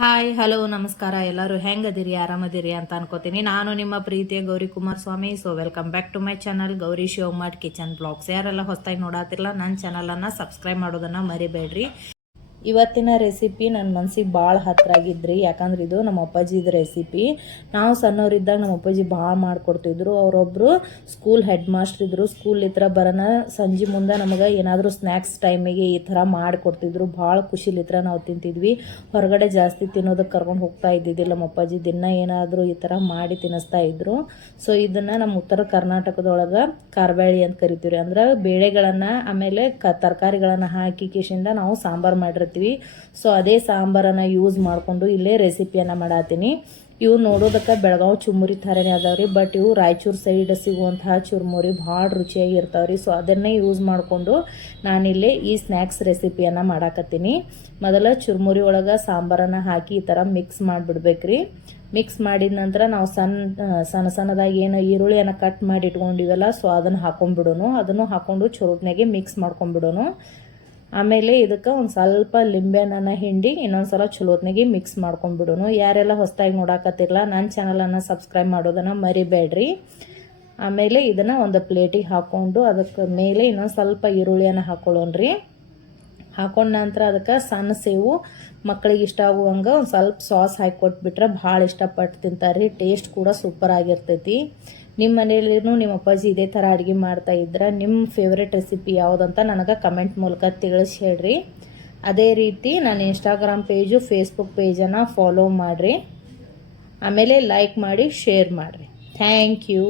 Hi hello ನಮಸ್ಕಾರ. ಎಲ್ಲರೂ ಹೆಂಗದಿರಿ, ಆರಾಮದಿರಿ ಅಂತ ಅನ್ಕೋತೀನಿ. ನಾನು ನಿಮ್ಮ ಪ್ರೀತಿಯ Gauri Kumaraswamy. So welcome back to my channel Gauri ಶಿವಮಾರ್ಟ್ ಕಿಚನ್ ಬ್ಲಾಗ್ಸ್. ಯಾರೆಲ್ಲ ಹೊಸದಾಗಿ ನೋಡಾತಿರಲ್ಲ ನನ್ನ ಚಾನಲನ್ನು ಸಬ್ಸ್ಕ್ರೈಬ್ ಮಾಡೋದನ್ನು ಮರಿಬೇಡ್ರಿ. ಇವತ್ತಿನ ರೆಸಿಪಿ ನನ್ನ ಮನಸ್ಸಿಗೆ ಭಾಳ ಹತ್ರ ಆಗಿದ್ರಿ. ಯಾಕಂದ್ರೆ ಇದು ನಮ್ಮ ಅಪ್ಪಾಜಿದ ರೆಸಿಪಿ. ನಾವು ಸಣ್ಣವರಿದ್ದಾಗ ನಮ್ಮ ಅಪ್ಪಾಜಿ ಭಾಳ ಮಾಡಿಕೊಡ್ತಿದ್ರು. ಅವರೊಬ್ಬರು ಸ್ಕೂಲ್ ಹೆಡ್ ಮಾಸ್ಟರ್ ಇದ್ರು. ಸ್ಕೂಲ್ ಈ ಥರ ಬರೋಣ ಸಂಜೆ ಮುಂದೆ ನಮಗೆ ಏನಾದರೂ ಸ್ನ್ಯಾಕ್ಸ್ ಟೈಮಿಗೆ ಈ ಥರ ಮಾಡಿಕೊಡ್ತಿದ್ರು. ಭಾಳ ಖುಷಿಲಿ ಈ ಥರ ನಾವು ತಿಂತಿದ್ವಿ. ಹೊರಗಡೆ ಜಾಸ್ತಿ ತಿನ್ನೋದಕ್ಕೆ ಕರ್ಕೊಂಡು ಹೋಗ್ತಾ ಇದ್ದಿದ್ದಿಲ್ಲ ನಮ್ಮ ಅಪ್ಪಾಜಿ. ದಿನ ಏನಾದರೂ ಈ ಥರ ಮಾಡಿ ತಿನ್ನಿಸ್ತಾ ಇದ್ರು. ಸೊ ಇದನ್ನು ನಮ್ಮ ಉತ್ತರ ಕರ್ನಾಟಕದೊಳಗೆ ಕಾರ್ಬ್ಯಾಳಿ ಅಂತ ಕರಿತೀವಿ. ಅಂದ್ರೆ ಬೇಳೆಗಳನ್ನು ಆಮೇಲೆ ತರಕಾರಿಗಳನ್ನು ಹಾಕಿ ಕಿಶಿಂದ ನಾವು ಸಾಂಬಾರು ಮಾಡಿರ್ತೀವಿ. ಸೊ ಅದೇ ಸಾಂಬಾರನ್ನು ಯೂಸ್ ಮಾಡಿಕೊಂಡು ಇಲ್ಲೇ ರೆಸಿಪಿಯನ್ನು ಮಾಡತ್ತೀನಿ. ಇವು ನೋಡೋದಕ್ಕೆ ಬೆಳಗಾವಿ ಚುರುಮುರಿ ಥರನೇ ಅದಾವ್ರಿ. ಬಟ್ ಇವು ರಾಯಚೂರು ಸೈಡ್ ಸಿಗುವಂತಹ ಚುರುಮುರಿ ಭಾಳ ರುಚಿಯಾಗಿ ಇರ್ತಾವ್ರಿ. ಸೊ ಅದನ್ನೇ ಯೂಸ್ ಮಾಡಿಕೊಂಡು ನಾನಿಲ್ಲಿ ಈ ಸ್ನ್ಯಾಕ್ಸ್ ರೆಸಿಪಿಯನ್ನು ಮಾಡಾಕತ್ತೀನಿ. ಮೊದಲ ಚುರುಮುರಿ ಒಳಗೆ ಸಾಂಬಾರನ್ನು ಹಾಕಿ ಈ ಥರ ಮಿಕ್ಸ್ ಮಾಡಿಬಿಡ್ಬೇಕ್ರಿ. ಮಿಕ್ಸ್ ಮಾಡಿದ ನಂತರ ನಾವು ಸಣ್ಣದಾಗಿ ಏನು ಈರುಳ್ಳಿಯನ್ನು ಕಟ್ ಮಾಡಿ ಇಟ್ಕೊಂಡಿವಲ್ಲ, ಸೊ ಅದನ್ನು ಹಾಕೊಂಡ್ಬಿಡೋನು. ಅದನ್ನು ಹಾಕೊಂಡು ಚೊರೋಟ್ನಾಗೆ ಮಿಕ್ಸ್ ಮಾಡ್ಕೊಂಡ್ಬಿಡೋನು. ಆಮೇಲೆ ಇದಕ್ಕೆ ಒಂದು ಸ್ವಲ್ಪ ಲಿಂಬೆಹಣ್ಣನ್ನು ಹಿಂಡಿ ಇನ್ನೊಂದು ಸಲ ಚಲೋತ್ನಾಗೆ ಮಿಕ್ಸ್ ಮಾಡ್ಕೊಂಡ್ಬಿಡೋನು. ಯಾರೆಲ್ಲ ಹೊಸದಾಗಿ ನೋಡಾಕತ್ತಿರಲ್ಲ ನನ್ನ ಚಾನಲನ್ನು ಸಬ್ಸ್ಕ್ರೈಬ್ ಮಾಡೋದನ್ನು ಮರಿಬೇಡ್ರಿ. ಆಮೇಲೆ ಇದನ್ನು ಒಂದು ಪ್ಲೇಟಿಗೆ ಹಾಕ್ಕೊಂಡು ಅದಕ್ಕೆ ಮೇಲೆ ಇನ್ನೊಂದು ಸ್ವಲ್ಪ ಈರುಳ್ಳಿಯನ್ನು ಹಾಕೊಳ್ಳೋಣ್ರಿ. ಹಾಕೊಂಡ ನಂತರ ಅದಕ್ಕೆ ಸಣ್ಣ ಸೇವು ಮಕ್ಕಳಿಗೆ ಇಷ್ಟ ಆಗುವಂಗೆ ಒಂದು ಸ್ವಲ್ಪ ಸಾಸ್ ಹಾಕಿ ಕೊಟ್ಬಿಟ್ರೆ ಭಾಳ ಇಷ್ಟಪಟ್ಟು ತಿಂತಾರೆ ರೀ. ಟೇಸ್ಟ್ ಕೂಡ ಸೂಪರ್ ಆಗಿರ್ತೈತಿ. ನಿಮ್ಮ ಮನೆಯಲ್ಲಿನೂ ನಿಮ್ಮ ಅಪ್ಪಾಜಿ ಇದೇ ಥರ ಅಡುಗೆ ಮಾಡ್ತಾ ಇದ್ರೆ ನಿಮ್ಮ ಫೇವ್ರೆಟ್ ರೆಸಿಪಿ ಯಾವುದಂತ ನನಗೆ ಕಮೆಂಟ್ ಮೂಲಕ ತಿಳಿಸಿ ಹೇಳ್ರಿ. ಅದೇ ರೀತಿ ನಾನು ಇನ್ಸ್ಟಾಗ್ರಾಮ್ ಪೇಜು ಫೇಸ್ಬುಕ್ ಪೇಜನ್ನು ಫಾಲೋ ಮಾಡಿರಿ. ಆಮೇಲೆ ಲೈಕ್ ಮಾಡಿ ಶೇರ್ ಮಾಡಿರಿ. Thank you.